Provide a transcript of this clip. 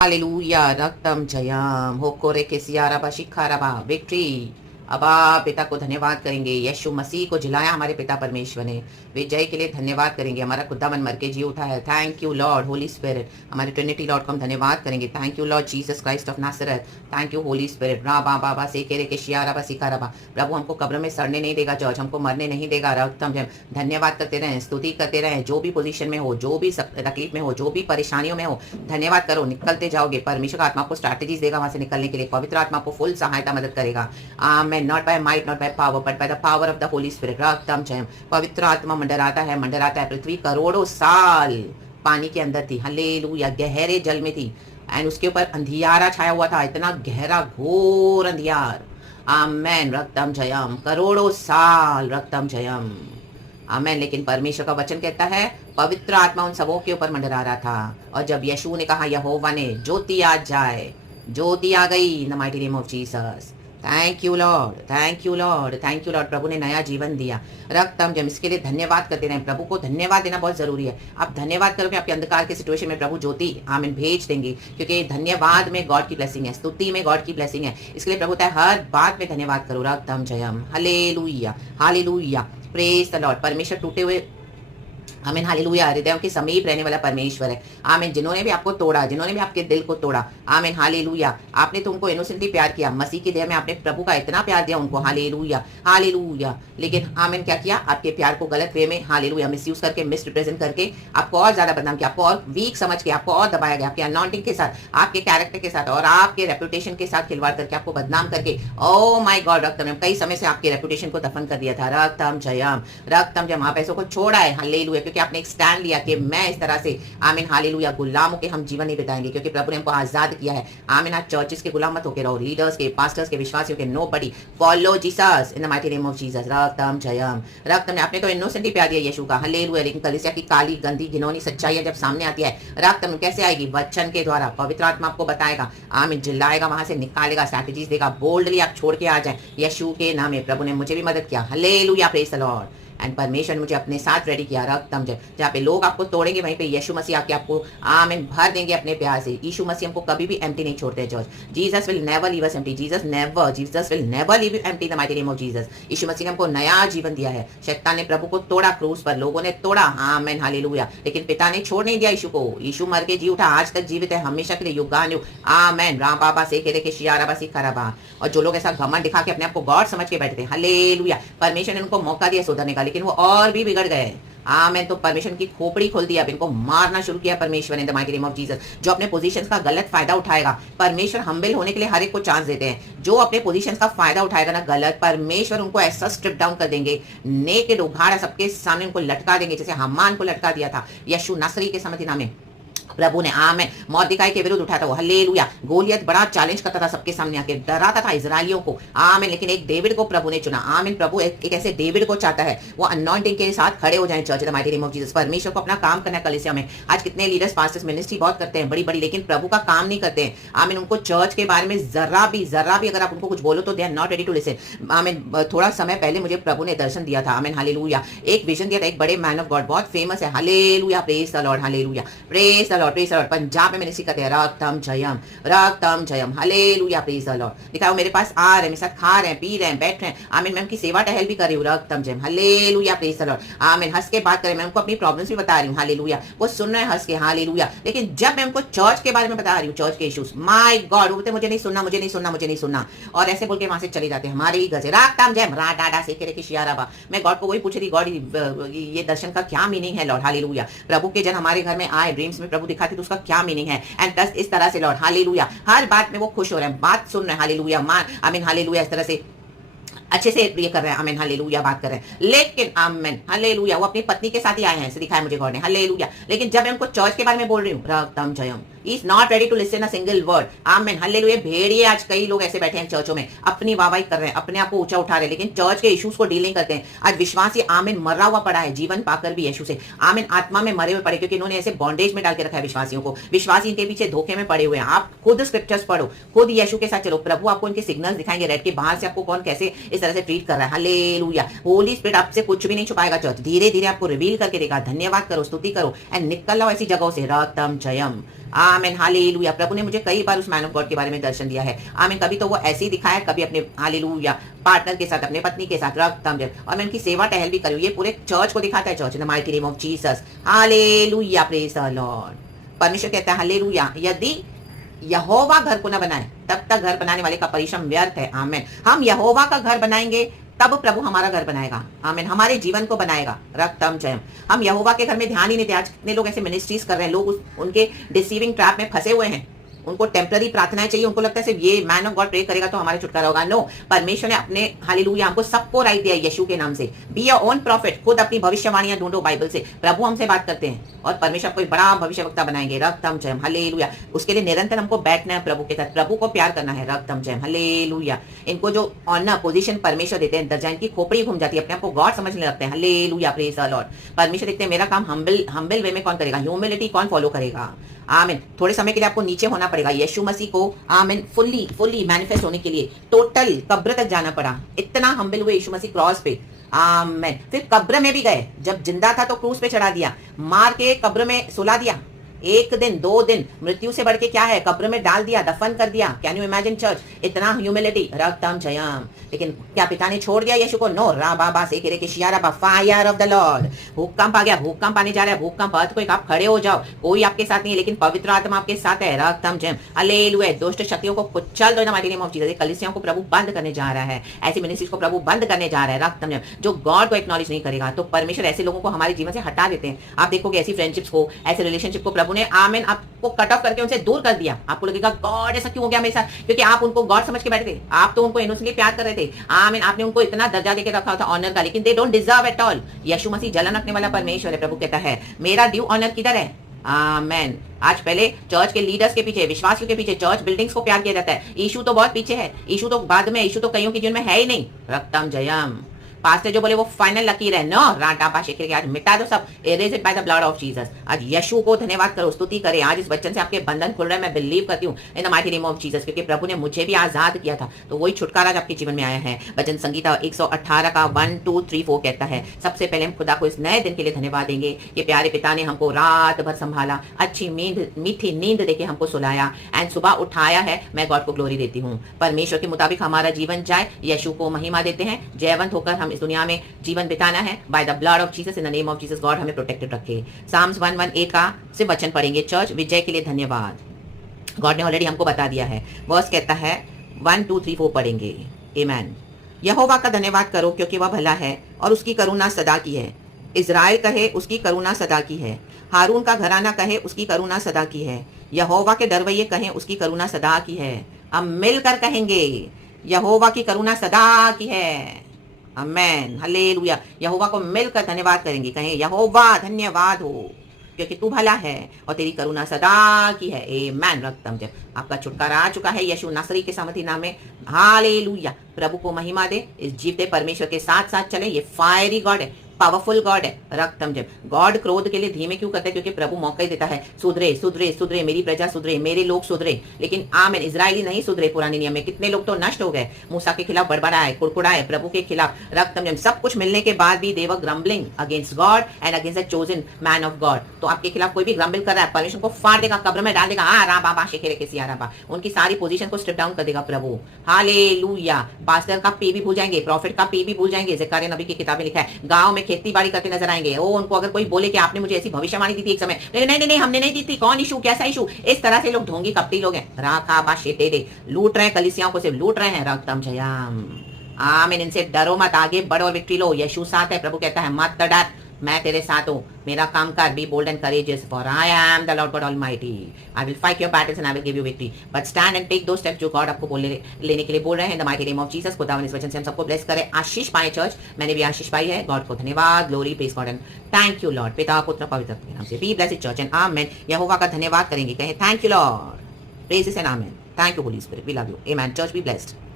Hallelujah रक्तम Jayam होकोरे के Sierra बा शिखारा बा विक्ट्री। अबा पिता को धन्यवाद करेंगे, यीशु मसीह को जिलाया हमारे पिता परमेश्वर ने, विजय के लिए धन्यवाद करेंगे। हमारा खुदा मन मर के जी उठा है। Thank you Lord Holi spirit. हमारे ट्रिनिटी लॉर्ड को हम धन्यवाद करेंगे। Thank you Lord Jesus Christ of Nazareth. Thank you Holy spirit. रा बा बाबा से केरे के शियारा बा सिखारा बा। प्रभु हमको कब्र में सड़ने नहीं देगा, जॉर्ज हमको मरने नहीं देगा। रक्तम जयम। धन्यवाद करते रहें, स्तुति करते रहें। जो भी पोजीशन में हो, जो भी तकलीफ में हो, जो भी परेशानियों में हो, धन्यवाद करो, निकलते जाओगे। परमेश्वर आत्मा को स्ट्रैटेजीज देगा वहां से निकलने के लिए। पवित्र आत्मा को फुल सहायता मदद करेगा। Amen. Not by might, not by power, but by the power of the holy spirit. रक्तम जयम। पवित्र आत्मा मंडराता है, मंडराता है। पृथ्वी करोड़ों साल पानी के अंदर थी, हालेलुया, गहरे जल में थी, एंड उसके ऊपर अंधियारा छाया हुआ था, इतना गहरा घोर अंधियार। आमेन। रक्तम जयम। करोड़ों साल रक्तम जयम। आमेन। लेकिन परमेश्वर का वचन कहता है पवित्र आत्मा उन सबों के ऊपर मंडरा रहा था, और जब यीशु ने कहा यहोवा ने ज्योति आ जाए, ज्योति आ गई in the mighty name of Jesus. Thank you lord, thank you lord, thank you lord. प्रभु ने नया जीवन दिया। रक्तम जम। इसके लिए धन्यवाद करते रहें। प्रभु को धन्यवाद देना बहुत जरूरी है। आप धन्यवाद करोगे, आपके अंधकार के सिचुएशन में प्रभु ज्योति आमीन भेज देंगे, क्योंकि धन्यवाद में गॉड की ब्लेसिंग है, स्तुति में गॉड की ब्लेसिंग है। इसके लिए प्रभु है हर बात में धन्यवाद करो। रक्तम जयम। Hallelujah, hallelujah, praise the lord. परमेश्वर टूटे हुए आमीन हालेलुया हृदयों के समीप रहने वाला परमेश्वर है। आमीन। जिन्होंने भी आपको तोड़ा, जिन्होंने भी आपके दिल को तोड़ा, आमीन हालेलुया, आपने तो उनको इनोसेंटली प्यार किया। मसीह की देह में आपने प्रभु का इतना प्यार दिया उनको, हालेलुया, हालेलुया। लेकिन आमीन क्या किया? आपके प्यार को गलत वे में हालेलुया मिसयूज करके, मिस रिप्रेजेंट करके आपको और ज्यादा बदनाम किया, आपको और वीक समझ के आपको और दबाया गया, आपके अनॉइंटिंग के साथ, आपके कैरेक्टर के साथ और आपके रेपुटेशन के साथ खिलवाड़ करके आपको बदनाम करके, ओ माय गॉड, रक्तम कई समय से आपके रेपुटेशन को दफन कर दिया था। रक्तम जयम, रक्तम जयम। आप ऐसों को छोड़ा है, हालेलुया, क्योंकि आपने एक स्टैंड लिया कि मैं इस तरह से आमीन हालेलुया गुलामों के हम जीवन नहीं बिताएंगे, क्योंकि प्रभु ने हमको आजाद किया है। आमीन। आज चर्चेस के गुलाम मत होके रहो, लीडर्स के, पास्टर्स के, विश्वासियों के, nobody. Follow Jesus in the mighty name of Jesus. रक्तम जयम। रक्तम ने आपने तो इनोसेंटली प्यार दिया यीशु का, हालेलुया, लेकिन कलीसिया की काली गंदी घिनौनी सच्चाई जब सामने आती है, रक्तम कैसे आएगी? वचन के द्वारा। पवित्र आत्मा आपको बताएगा, आमीन, जिलाएगा, वहां से निकालेगा, स्ट्रैटेजीज देगा। बोल्डली आप छोड़ के आ जाए यीशु के नाम में। प्रभु ने मुझे भी मदद किया, hallelujah, praise the Lord. And परमेश्वर ने मुझे अपने साथ रेडी किया। रक्तम जब जहाँ पे लोग आपको तोड़ेंगे, वहीं पे यीशु मसीह आके आपको आमीन भर देंगे अपने प्यार से। यीशु मसीह हमको कभी भी एम्प्टी नहीं छोड़ते। George Jesus will never leave us empty. Jesus will never leave you empty in the mighty name of Jesus. यीशु मसीह ने हमको नया जीवन दिया है। शैतान ने प्रभु को तोड़ा क्रूस पर, लोगों ने तोड़ा, आमीन हालेलुया, लेकिन पिता ने छोड़ नहीं दिया यीशु को। यीशु मर के जी उठा, आज तक जीवित है, हमेशा के लिए, युगानुयुग, आमीन। राम बाबा से के देखे शियाराबा सिखाराबा। और जो लोग ऐसा घमंड दिखा के अपने आप को गॉड समझ के बैठे थे, हालेलुया, परमेश्वर ने उनको मौका दिया सुधरने का, लेकिन वो और भी बिगड़ गए। आमीन। तो परमेश्वर की खोपड़ी खोल दिया, अब इनको मारना शुरू किया परमेश्वर ने, इन the mighty name of Jesus. जो अपने पोजीशंस का गलत फायदा उठाएगा, परमेश्वर हम्बल होने के लिए हर एक को चांस देते हैं। जो अपने पोजीशंस का फायदा उठाएगा ना गलत, परमेश्वर उनको ऐसा स्ट्रिप डाउन कर देंगे, नेकेड उघाड़ा सबके सामने उनको लटका देंगे, जैसे हम्मान को लटका दिया था यीशु नासरी के समर्थी नाम में प्रभु ने। आमीन। मॉर्देकाई के विरुद्ध उठा था वो, हालेलुया। गोलियत बड़ा चैलेंज करता था सबके सामने आके, डराता था इजरायलियों को, आमीन, लेकिन एक डेविड को प्रभु ने चुना। आमीन। प्रभु एक ऐसे डेविड को चाहता है, वो अनॉइंटिंग के साथ खड़े हो जाएं church the mighty name of Jesus. परमेश्वर को अपना काम करना है कलीसिया में। आज कितने लीडर्स, पास्टर्स, मिनिस्ट्री बहुत करते हैं बड़ी बड़ी, लेकिन प्रभु का काम नहीं करते हैं। आमीन। उनको चर्च के बारे में जरा भी अगर आप उनको कुछ बोलो तो they are not ready to listen. आमीन। थोड़ा समय पहले मुझे प्रभु ने दर्शन दिया था, आमीन हालेलुया, एक विजन दिया था, एक बड़े मैन ऑफ गॉड, बहुत फेमस है, hallelujah, praise the Lord, hallelujah, praise the Lord, praise the Lord. Punjab में मैंने सीखा था, रक्तम जयम, रक्तम जयम, हालेलुया, प्रेज द लॉर्ड। दिखाओ मेरे पास आ रहे हैं, मेरे साथ खा रहे हैं, पी रहे हैं, बैठ रहे हैं, आमीन, मैं उनकी सेवा टहल भी कर रही हूँ, रक्तम जयम, हालेलुया, प्रेज द लॉर्ड, आमीन। हंस के बात करें, मैं उनको अपनी प्रॉब्लम्स भी बता रही हूँ, हालेलुया, वो सुन रहे हैं हंस के, हालेलुया। लेकिन जब मैं उनको चर्च के बारे में बता रही हूँ, चर्च के इश्यूज, माय गॉड, वो बोलते मुझे नहीं सुनना, मुझे नहीं सुनना, मुझे नहीं सुनना, और ऐसे बोल के वहां से चले जाते हैं हमारे ही घर से। रक्तम जयम, रा डाडा से के शियाराबा। मैं गॉड को वही पूछ रही, गॉड ये दर्शन का क्या मीनिंग है लॉर्ड, हालेलुया। प्रभु के जन हमारे घर में आए, ड्रीम्स में प्रभु दिखाते तो उसका क्या मीनिंग है, एंड प्लस इस तरह से लॉर्ड, हालेलुया, हर बात में वो खुश हो रहे हैं, बात सुन रहे हैं, हालेलुया, मान, आमीन हालेलुया, इस तरह से अच्छे से ये कर रहे हैं, आमीन हालेलुया, बात कर रहे हैं। लेकिन आमीन हालेलुया, वो अपनी पत्नी के साथ ही आए हैं, ऐसे दिखाया मुझे गॉड ने, हालेलुया। लेकिन जब मैं उनको चर्च के बारे में बोल रही हूँ, रक्तम जयम, is not ready to listen a single word, amen hallelujah. भेड़िए आज कई लोग ऐसे बैठे हैं चर्चों में, अपनी वाहवाही कर रहे हैं, अपने आप को ऊंचा उठा रहे हैं, लेकिन चर्च के इश्यूज को डील नहीं करते हैं। आज विश्वासी आमीन मरा हुआ पड़ा है, जीवन पाकर भी यीशु से, आमीन, आत्मा में मरे हुए पड़े, क्योंकि इन्होंने ऐसे बॉन्डेज में डाल के रखा है विश्वासियों को। विश्वासी इनके पीछे धोखे में पड़े हुए हैं। आप खुद स्क्रिप्चर्स पढ़ो, खुद यीशु के साथ चलो, प्रभु आपको इनके सिग्नल्स दिखाएंगे, रेड के बाहर से आपको कौन कैसे इस तरह से ट्रीट कर रहा है, हालेलुया। होली स्पिरिट आपसे कुछ भी नहीं छुपाएगा, चर्च धीरे धीरे आपको रिवील करके देगा। धन्यवाद करो, स्तुति करो, एंड निकल आओ ऐसी जगहों से, रक्तम जयम, आमीन, हालेलुया। प्रभु ने मुझे कई बार उस मैन ऑफ गॉड के बारे में दर्शन दिया है। आमीन, कभी तो वो ऐसे ही दिखाया, कभी अपने हालेलुया पार्टनर के साथ, अपने पत्नी के साथ रक्तम जब, और मैं उनकी सेवा टहल भी करूँ। ये पूरे चर्च को दिखाता है, church in the mighty name of Jesus, hallelujah, praise the lord. परमेश्वर कहता है हालेलुया, यदि यहोवा घर को न बनाए तब तक घर बनाने वाले का परिश्रम व्यर्थ है। आमीन। हम यहोवा का घर बनाएंगे तब प्रभु हमारा घर बनाएगा। आमीन, हमारे जीवन को बनाएगा। रक्तम जयम। हम यहोवा के घर में ध्यान ही नहीं देते। आज कितने लोग ऐसे मिनिस्ट्रीज कर रहे हैं, लोग उनके डिसीविंग ट्रैप में फंसे हुए हैं। उनको टेम्पररी प्रार्थनाएं चाहिए, उनको लगता है सिर्फ ये मैन ऑफ गॉड प्रे करेगा तो हमारे छुटकारा होगा। नो, परमेश्वर ने अपने हालेलुया हमको सबको राइट दिया यीशु के नाम से। बी योर ओन प्रॉफिट, खुद अपनी भविष्यवाणियां ढूंढो बाइबल से। प्रभु हमसे बात करते हैं और परमेश्वर कोई बड़ा भविष्यवक्ता बनाएंगे। रक्तम जयम, हालेलुया। उसके लिए निरंतर हमको बैठना है प्रभु के साथ, प्रभु को प्यार करना है। रक्तम जयम, हालेलुया। इनको जो ऑनर पोजीशन परमेश्वर देते हैं, दर्जा इनकी खोपड़ी घूम जाती है, अपने आप को गॉड समझने लगते हैं। Hallelujah, praise the lord. परमेश्वर देखते हैं मेरा काम हम्बल वे में कौन करेगा, ह्यूमिलिटी कौन फॉलो करेगा। आमीन। थोड़े समय के लिए आपको नीचे होना पड़ेगा यीशु मसीह को आमीन फुल्ली मैनिफेस्ट होने के लिए टोटल कब्र तक जाना पड़ा। इतना हम्बल हुए यीशु मसीह क्रॉस पे। आमीन। फिर कब्र में भी गए, जब जिंदा था तो क्रूस पे चढ़ा दिया, मार के कब्र में सुला दिया। 1 दिन 2 दिन, मृत्यु से बढ़ के क्या है, कब्र में डाल दिया, दफन कर दिया। कैन यू इमेजिन चर्च, इतना ह्यूमिलिटी। रक्तम जयम। लेकिन क्या पिता ने छोड़ दिया यीशु को? नो। राबा से के शियारा फायर ऑफ द लॉर्ड। भूकंप आ गया, भूकंप आने जा रहा है, भूकंप अर्थक्वेक। आप खड़े हो जाओ, कोई आपके साथ नहीं है लेकिन पवित्र आत्मा आपके साथ है। रक्तम जयम, हालेलुया। दुष्ट शक्तियों को कुचल दो in the mighty name of Jesus. कलीसियाओं को प्रभु बंद करने जा रहा है, ऐसी मिनिस्ट्रीज को प्रभु बंद करने जा रहा है। रक्तम जयम। जो गॉड को एक्नॉलेज नहीं करेगा तो परमेश्वर ऐसे लोगों को हमारे जीवन से हटा देते हैं। आप देखोगे ऐसी फ्रेंडशिप्स को, ऐसे रिलेशनशिप को प्रभु ने आमीन आपको कट ऑफ करके उनसे दूर कर दिया। आपको लगेगा गॉड ऐसा क्यों हो गया मेरे साथ, क्योंकि आप उनको गॉड समझ के बैठे थे। आप तो उनको इनोसेंटली प्यार कर रहे थे। आमीन। आपने उनको इतना दर्जा देके रखा था ऑनर का, लेकिन they don't deserve at all. यीशु मसीह जलन रखने वाला परमेश्वर है। प्रभु कहता है मेरा ड्यू ऑनर किधर है। आमेन। आज पहले चर्च के लीडर्स के पीछे, विश्वासियों के पीछे, चर्च बिल्डिंग्स को प्यार किया जाता है। यीशु तो बहुत पीछे है, यीशु तो बाद में, यीशु तो कईयों के जीवन में है ही नहीं। रक्तम जयम। पास्टर जो बोले वो फाइनल लकीर है, नो। राटा शेखर के आज मिटा दो सब, erase it by the blood of Jesus. आज यीशु को धन्यवाद करो, स्तुति करें। आज इस वचन से आपके बंधन खुल रहे हैं, मैं बिलीव करती हूँ इन the mighty name of Jesus, क्योंकि प्रभु ने मुझे भी आजाद किया था, तो वही छुटकारा आपके जीवन में आया है। वचन संगीता 118 का 1 2 3 4 कहता है, सबसे पहले हम खुदा को इस नए दिन के लिए धन्यवाद देंगे कि प्यारे पिता ने हमको रात भर संभाला, अच्छी मीठी नींद देके हमको सुलाया एंड सुबह उठाया है। मैं गॉड को ग्लोरी देती हूँ। परमेश्वर के मुताबिक हमारा जीवन जाए, यीशु को महिमा देते हैं। जयवंत होकर हम इस दुनिया में जीवन बिताना है। By the blood of Jesus, in the name of Jesus, God हमें प्रोटेक्टेड रखे। साम्स 118 का से वचन पढ़ेंगे चर्च। विजय के लिए धन्यवाद। गॉड ने ऑलरेडी हमको बता दिया है। वर्स कहता है 1 2 3 4 पढ़ेंगे। आमेन। यहोवा का धन्यवाद करो क्योंकि वह भला है और उसकी करुणा सदा की है। इज़राइल कहे उसकी करुणा सदा की है। हारून का घराना कहे उसकी करुणा सदा की है। यहोवा के डरवैये कहें उसकी करुणा सदा की है। हम मिलकर कहेंगे यहोवा की करुणा सदा की है। आमेन, हालेलुया। यहोवा को मिलकर धन्यवाद करेंगे, कहें यहोवा धन्यवाद हो क्योंकि तू भला है और तेरी करुणा सदा की है। आमेन। रक्तम जब आपका छुटकारा आ चुका है यीशु नासरी के सामर्थी नाम में। हालेलुया। प्रभु को महिमा दे, इस जीवते परमेश्वर के साथ साथ चले। ये फायरी गॉड है, पावरफुल गॉड है। रक्तम जब गॉड क्रोध के लिए धीमे क्यों करते हैं, क्योंकि प्रभु मौका ही देता है, सुधरे सुधरे सुधरे, मेरी प्रजा सुधरे, मेरे लोग सुधरे। लेकिन आमेन, इजरायली नहीं सुधरे। पुराने नियम में कितने लोग तो नष्ट हो गए, मूसा के खिलाफ बड़बड़ाए, कुड़कुड़ाए, प्रभु के खिलाफ। रक्तम जब सब कुछ मिलने के बाद भी they were grumbling against God and against the chosen man of God. तो आपके खिलाफ कोई भी ग्रम्बल कर रहा है, परमेश्वर को फाड़ देगा, कब्र में डाल देगा। राबा शेखेरे के सिया राबा, उनकी सारी पोजीशन को स्ट्रिप डाउन कर देगा प्रभु। हालेलुया। पास्टर का पे भी भूल जाएंगे, प्रॉफिट का पे भी भूल जाएंगे। ज़करिया नबी की किताबें लिखा है, गांव में खेती बाड़ी करते नजर आएंगे। ओ, उनको अगर कोई बोले कि आपने मुझे ऐसी भविष्यवाणी दी थी एक समय, नहीं हमने नहीं दी थी। कौन इशू, कैसा इशू? इस तरह से लोग ढोंगी कपटी लोग हैं। राखा बा शेटेरे, लूट रहे हैं, कलीसियाओं को सिर्फ लूट रहे हैं। रक्तम जयम। आमीन। इनसे डरो मत, आगे बढ़ो और विक्ट्री लो। यीशु साथ है। प्रभु कहता है मत डर, मैं तेरे साथ हूँ, मेरा काम कर। Be bold and courageous for I am the Lord God almighty. I will fight your battles and I will give you victory. But stand and take दो स्टेप्स जो गॉड आपको लेने के लिए बोल रहे हैं। The mighty name of Jesus. खुदावन इस वचन से हम सबको ब्लेस करे, आशीष पाए चर्च। मैंने भी आशीष पाई है। गॉड को धन्यवाद, glory, praise God and thank you Lord. पिता पुत्र पवित्र के नाम से be blessed church and amen. यहोवा का धन्यवाद करेंगे, कहें thank you Lord, praise and amen. Thank you Holy Spirit, we love you. Amen. Church be blessed.